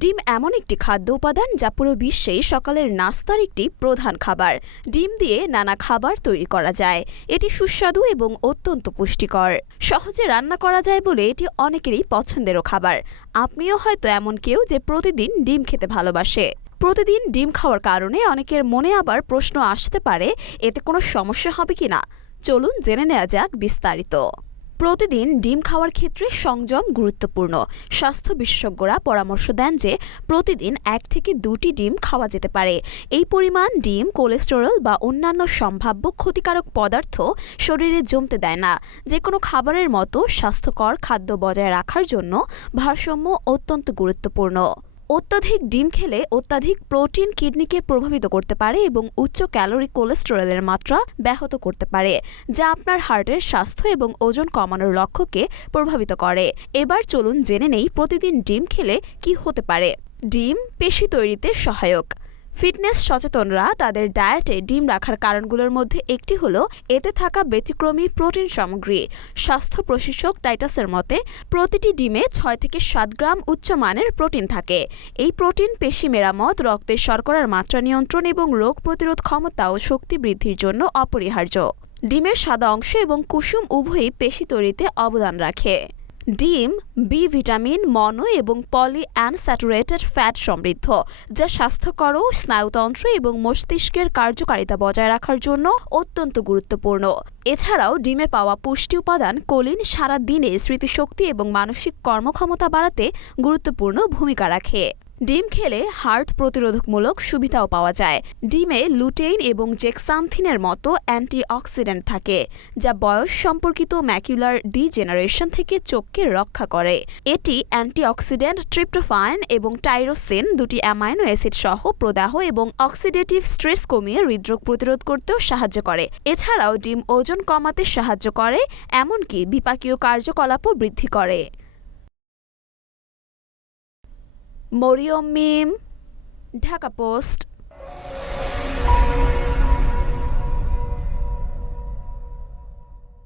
ডিম এমন একটি খাদ্য উপাদান যা পুরো বিশ্বেই সকালের নাস্তার একটি প্রধান খাবার। ডিম দিয়ে নানা খাবার তৈরি করা যায়। এটি সুস্বাদু এবং অত্যন্ত পুষ্টিকর। সহজে রান্না করা যায় বলে এটি অনেকেরই পছন্দেরও খাবার। আপনিও হয়তো এমন কেউ যে প্রতিদিন ডিম খেতে ভালোবাসে। প্রতিদিন ডিম খাওয়ার কারণে অনেকের মনে আবার প্রশ্ন আসতে পারে, এতে কোনো সমস্যা হবে কিনা। চলুন জেনে নেওয়া যাক বিস্তারিত। প্রতিদিন ডিম খাওয়ার ক্ষেত্রে সংযম গুরুত্বপূর্ণ। স্বাস্থ্য বিশেষজ্ঞরা পরামর্শ দেন যে প্রতিদিন 1 থেকে 2টি ডিম খাওয়া যেতে পারে। এই পরিমাণ ডিম কোলেস্টেরল বা অন্যান্য সম্ভাব্য ক্ষতিকারক পদার্থ শরীরে জমতে দেয় না। যে কোনো খাবারের মতো স্বাস্থ্যকর খাদ্য বজায় রাখার জন্য ভারসাম্য অত্যন্ত গুরুত্বপূর্ণ। অত্যাধিক ডিম খেলে অত্যাধিক প্রোটিন কিডনিকে প্রভাবিত করতে পারে এবং উচ্চ ক্যালোরি কোলেস্টেরলের মাত্রা ব্যাহত করতে পারে, যা আপনার হার্টের স্বাস্থ্য এবং ওজন কমানোর লক্ষ্যকে প্রভাবিত করে। এবার চলুন জেনে নেই প্রতিদিন ডিম খেলে কি হতে পারে। ডিম পেশি তৈরিতে সহায়ক। ফিটনেস সচেতনরা তাদের ডায়েটে ডিম রাখার কারণগুলোর মধ্যে একটি হলো এতে থাকা ব্যতিক্রমী প্রোটিন সামগ্রী। স্বাস্থ্য প্রশিক্ষক টাইটাসের মতে প্রতিটি ডিমে 6 থেকে 7 গ্রাম উচ্চমানের প্রোটিন থাকে। এই প্রোটিন পেশি মেরামত, রক্তের শর্করার মাত্রা নিয়ন্ত্রণ এবং রোগ প্রতিরোধ ক্ষমতা ও শক্তি বৃদ্ধির জন্য অপরিহার্য। ডিমের সাদা অংশ এবং কুসুম উভয়ই পেশি তৈরিতে অবদান রাখে। ডিম বি ভিটামিন, মনো এবং পলি আনস্যাচুরেটেড ফ্যাট সমৃদ্ধ, যা স্বাস্থ্যকর স্নায়ুতন্ত্র এবং মস্তিষ্কের কার্যকারিতা বজায় রাখার জন্য অত্যন্ত গুরুত্বপূর্ণ। এছাড়াও ডিমে পাওয়া পুষ্টি উপাদান কোলিন সারা দিনে স্মৃতিশক্তি এবং মানসিক কর্মক্ষমতা বাড়াতে গুরুত্বপূর্ণ ভূমিকা রাখে। ডিম খেলে হার্ট প্রতিরোধকমূলক সুবিধাও পাওয়া যায়। ডিমে লুটেইন এবং জেক্সান্থিনের মতো অ্যান্টিঅক্সিডেন্ট থাকে, যা বয়স সম্পর্কিত ম্যাকুলার ডিজেনারেশন থেকে চোখকে রক্ষা করে। এটি অ্যান্টিঅক্সিডেন্ট ট্রিপ্টোফান এবং টাইরোসিন, দুটি অ্যামাইনো অ্যাসিড সহ প্রদাহ এবং অক্সিডেটিভ স্ট্রেস কমিয়ে হৃদরোগ প্রতিরোধ করতেও সাহায্য করে। এছাড়াও ডিম ওজন কমাতে সাহায্য করে, এমনকি বিপাকীয় কার্যকলাপও বৃদ্ধি করে। মরিয়ম মিম, ঢাকা পোস্ট।